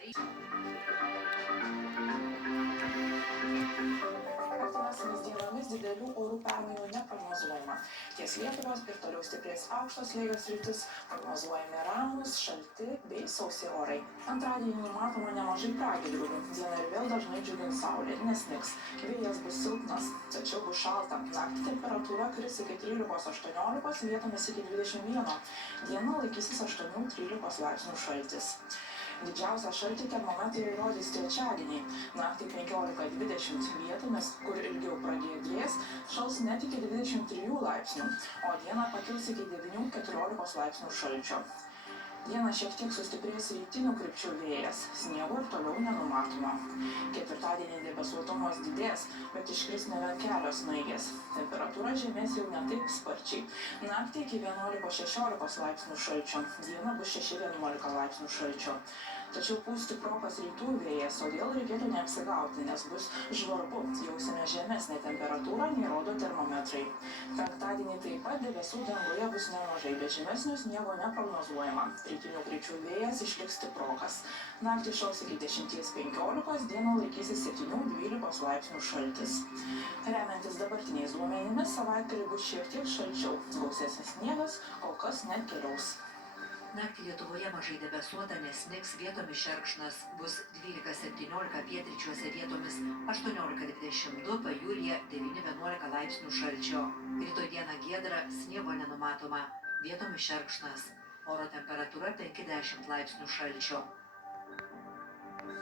Artimiausiomis dienomis didelių orų permainų neprognozuojama. Ties Lietuvos ir toliau stiprės aukšto slėgio sritis, prognozuojami ramūs, šalti bei sausi orai. Antradienį numatoma nemažai pragiedrulių. Dieną ir vėl dažnai džiugins saulė, nesnigs. Vėjas bus silpnas, tačiau bus šalta. Naktį temperatūra kris iki 13–18, vietomis iki 21. Dieną laikysis 8–13 laipsnių šaltis. Didžiausią šaltį termometrai rodys trečiadienį. Naktį 15–20, vietomis, kur ilgiau pragiedrės, šals net iki 23 laipsnių, o dieną pakils iki 9–14 laipsnių šalčio. Dieną šiek tiek sustiprės rytinių krypčių vėjas, sniego ir toliau nenumatoma. Ketvirtadienį debesuotumas didės, bet iškris nebent kelios snaigės. Temperatūra žemės jau ne taip sparčiai. Naktį iki 11–16 laipsnių šalčio, dieną bus 6–11 laipsnių šalčio. Tačiau pūs stiprokas rytų vėjas, todėl reikėtų neapsigauti, nes bus žvarbu, jausime žemesnę temperatūrą, nei rodo termometrai. Penktadienį taip pat debesų danguje bus nemažai, bet žymesnio sniego neprognozuojama. Rytinių krypčių vėjas išliks stiprokas. Naktį šals iki 10–15, dieną laikysis 7–12 laipsnių šaltis. Remiantis dabartiniais duomenimis, savaitgalį bus šiek tiek šalčiau. Gausesnis sniegas kol kas neatkeliaus. Naktį Lietuvoje mažai debesuota, nesnigs, vietomis šerkšnas, bus 12–17, pietryčiuose vietomis 18–22, pajūryje 9–11 laipsnių šalčio. Rytoj dieną giedra, sniego nenumatoma, vietomis šerkšnas. Oro temperatūra 5–10 laipsnių šalčio.